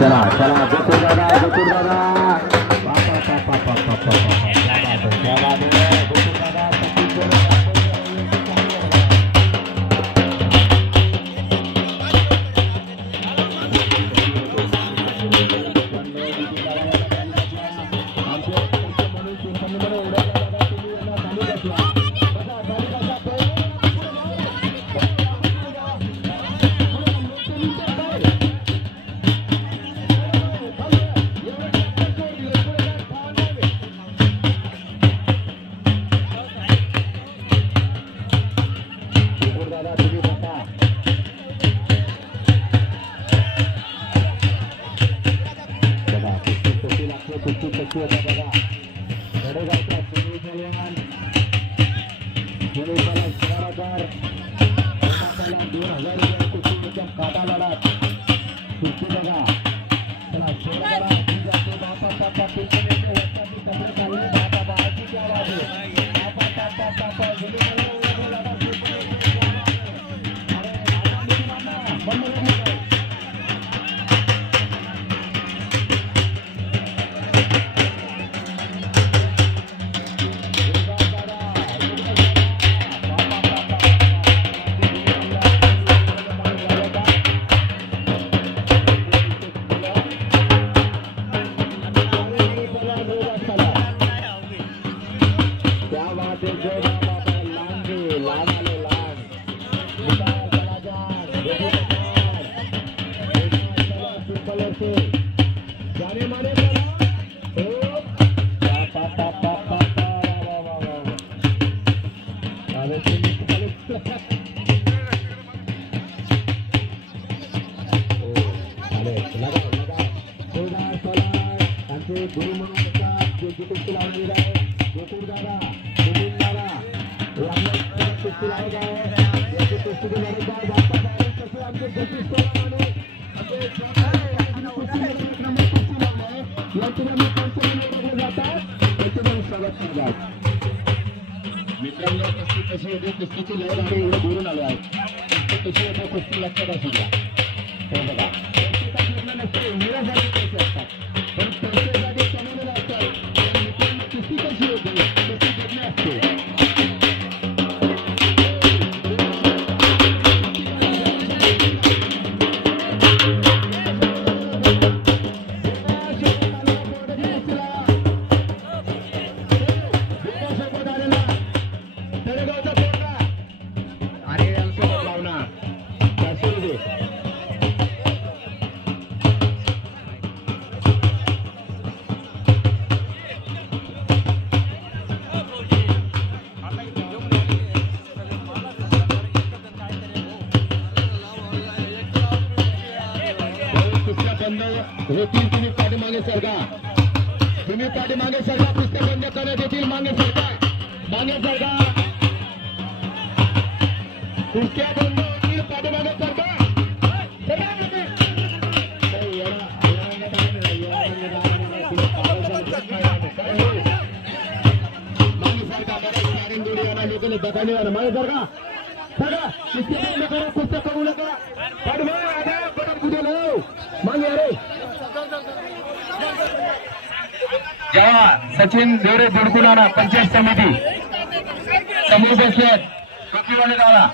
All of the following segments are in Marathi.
चला चला गोकुळ दादा गोकुळ दादा पापा पापा पापा पापा गोकुळ दादा मित्रांनो कुस्ती कशी होती कुस्तीची लय गाडी एवढं दूरून आलो आहे कशी होतं कुस्ती लक्षात असू द्या हे बघा पण पैशासाठी कमवलेलं असतात मित्रांनो कुस्ती कशी होती कशी जगणे असते तुम्ही पाठीमागे सरका पुस्तक बंद करण्यात येतील मागे सरका कुस्त्या बंद होतील पाठीमागे सरका मागे सरका कुस्त्या बंद करा पुस्तक करू नका मागे अरे जेव्हा सचिन देवरे दोडकुलाना पंचायत समिती समोर बसलेत टोपीवाले दादा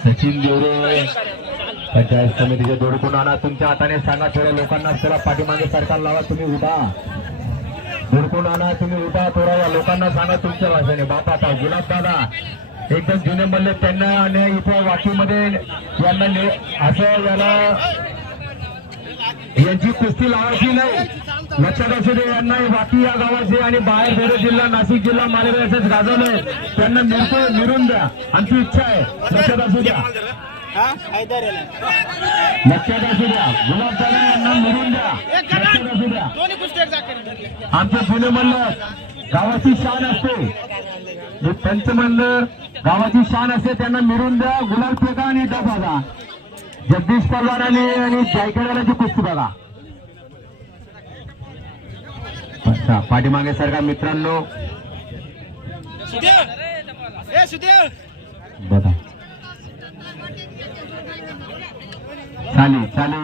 सचिन देवरे पंचायत समितीचे दोडकुलाना तुमच्या हाताने सांगा थोड्या लोकांना चला पाठीमागे सरकार लावा तुम्ही उभा दोडकुलाना तुम्ही उभा थोडा या लोकांना सांगा तुमच्या भाषेने बापा गुलाब दादा एकदम जुने मल्ले त्यांना आणि इथे वाकीमध्ये यांना असं याला यांची कुस्ती लावायची नाही लक्षात असू दे यांना वाकी या गावाचे आणि बाहेर बेरे जिल्हा नाशिक जिल्हा मालेगाव असेच गाजवले त्यांना मिळून द्या आमची इच्छा आहे लक्षात असू द्या गुलाब दादा यांना मिळून द्या लक्षात असू द्या आमचे जुने मल्ल गावाची शान असते पंचमंडळ गावाची शान असते त्यांना मिळून द्या गुलाल फेका आणि डबा जगदीश पवार आणि जायकवाडाची कुस्ती बघा अच्छा पाठीमागे सरका मित्रांनो बघा चाली चाली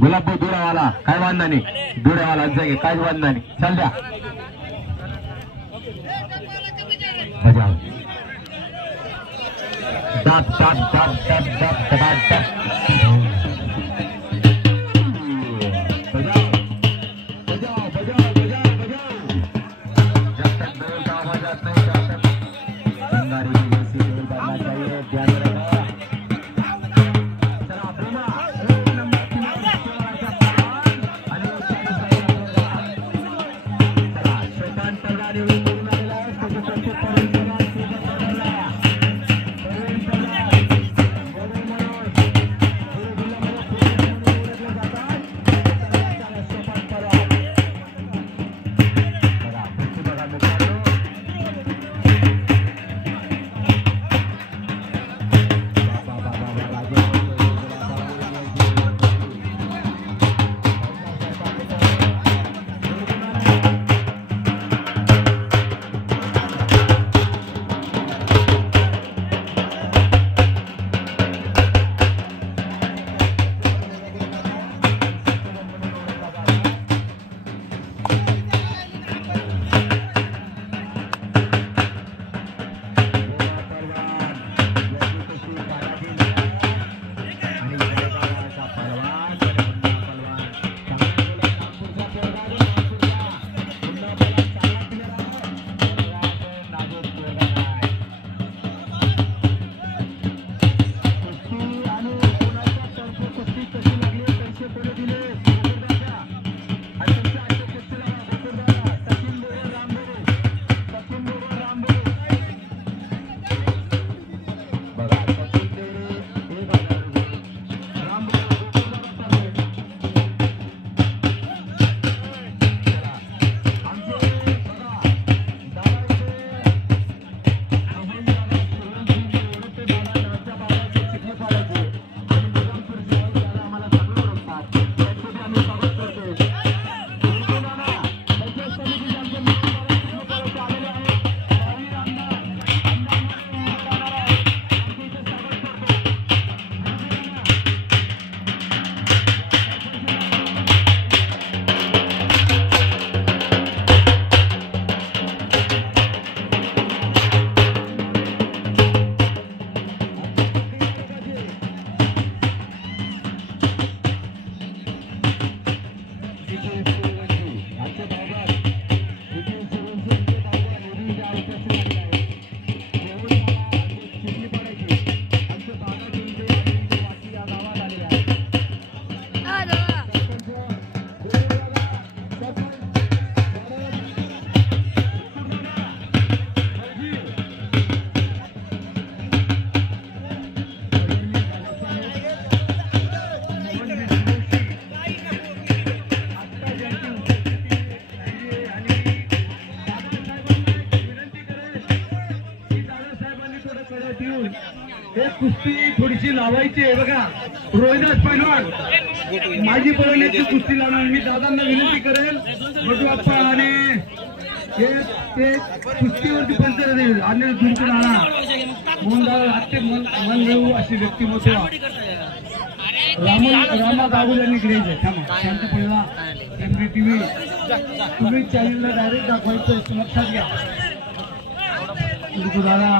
गुलाबभाऊ दुरावाला काय वांधा नाही दुरावाला जागे काय वांधा नाही चाल द्या बजाव दाब दाब दाब दाब दाब दाब दाब कुस्ती थोडीशी लावायची आहे बघा. रोहिदास पैलवान माझी पळवण्याची कुस्ती लावणार. मी दादांना विनंती करेल बटूप्पा आणि ते कुस्तीवरती पंचर देईल आणि झुंकून आणा मोहनदादा हत्ते मन देऊ अशी व्यक्तिमत्व रामा दाबूल यांनी घ्यायचे. थांबा शांत पहिला MDTV तुम्ही चॅनलला डायरेक्ट दाखवायचं लक्षात घ्या. दादा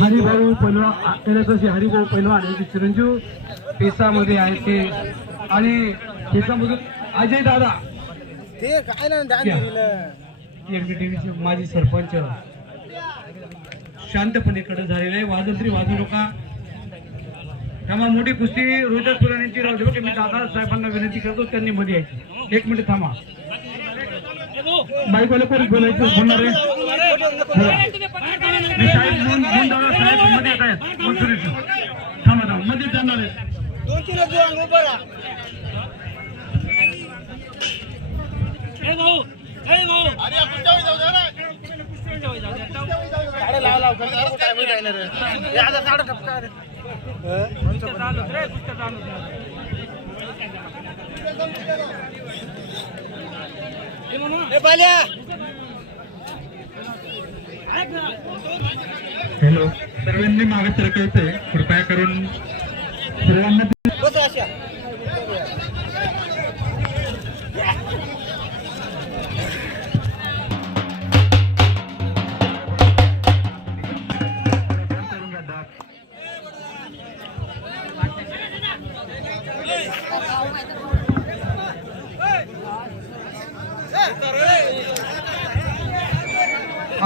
हरिभाऊ पैलवान हरिभाऊ पैलवान यांचे चिरंजीव पेसामध्ये आहेत ते आणि पेसामधून अजय दादा MDTVचे माजी सरपंच शांतपणे कडे झालेले आहे. वाजंत्री वाजू नका. त्यामुळे मोठी कुस्ती रोहिदास पैलवान यांची राहू दे. मी दादा साहेबांना विनंती करतो त्यांनी मध्ये यायची. एक मिनिट थांबा. बाईकवाले कोण बोलायचं बोलणार आहे साहेब मध्ये येत आहेत. थांबा थांबा मध्ये जाणार आहे. हॅलो, सर्वांनी मागे सरकायचंय, कृपया करून सर्वांना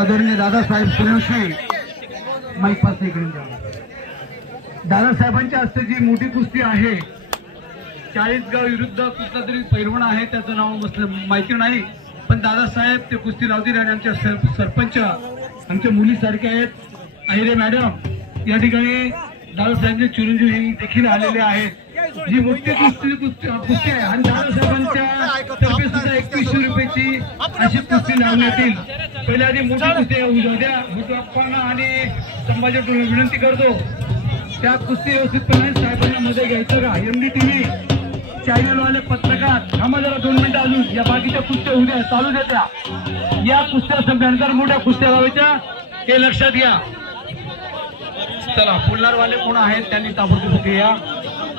आदरणीय दादासाहेब सूर्यवंशी माईक पास इकडे द्या. दादासाहेबांच्या हस्ते जी मोठी कुस्ती आहे, चाळीसगाव विरुद्ध कुठला तरी पैलवान आहे, त्याचं नाव माहिती नाही, पण दादासाहेब ते कुस्ती लावतील आणि आमच्या सरपंच आमच्या मुलीसारखे आहेत आहिरे मॅडम या ठिकाणी दादासाहेबांचे चिरंजीव हे देखील आलेले आहेत. जी मोठी कुस्ती आहे आणि दादासाहेबांच्या तर्फे सुद्धा 2100 रुपयाची अशी कुस्ती लावण्यात येईल. पहिल्या आधी मोठी कुस्ती उद्या मोठ्या आणि संभाजी विनंती करतो त्या कुस्ती व्यवस्थितपणे साहेबांना मध्ये घ्यायचं का. MDTV चॅनल वाले पत्रकार थांबा जरा 2 मिनिटं अजून, या बाकीच्या कुस्त्या उद्या चालू देत्या, या कुस्त्या संपल्यानंतर मोठ्या कुस्त्या लावायच्या हे लक्षात घ्या. चला पुलनारवाले कोण आहेत त्यांनी ताबडतोब या.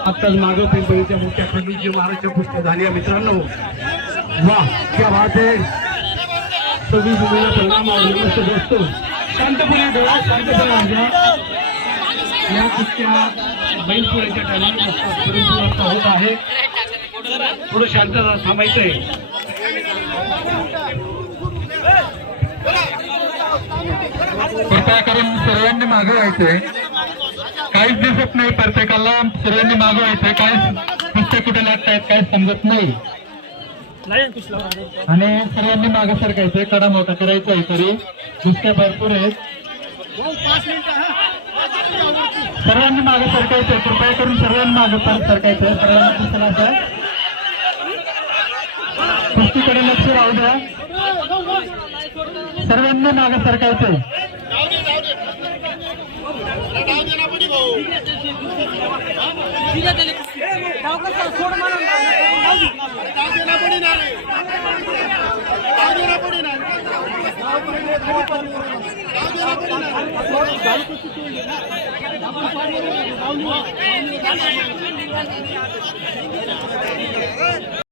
आत्ताच मागं पिंपळीच्या मोठ्या खंडीची महाराष्ट्र कुस्त्या झाली आहे मित्रांनो. वा क्या बात आहे. सगळी तुम्हाला परिणाम मस्त बसतो. शांतपणे डोळा शांतपणे या कुस्त्या बैलपोळ्याच्या टायमाला होत आहे. थोडं शांतता थांबायचंय. कृपया करून सर्वांनी मागे व्हायचंय. काहीच दिसत नाही प्रत्येकाला, सर्वांनी मागे व्हायचंय. काय कुस्त्या कुठे लागतायत काय समजत नाही आणि सर्वांनी मागे सरकायचंय. कडा मोठा करायचा आहे तरी कुस्त्या भरपूर आहेत. सर्वांनी मागे सरकायचंय. कृपया करून सर्वांनी मागे सरकायचंय. सर्वांना दिसला कुस्तीकडे लक्ष राहू द्या. सर्वांनी मागे सरकायचंय.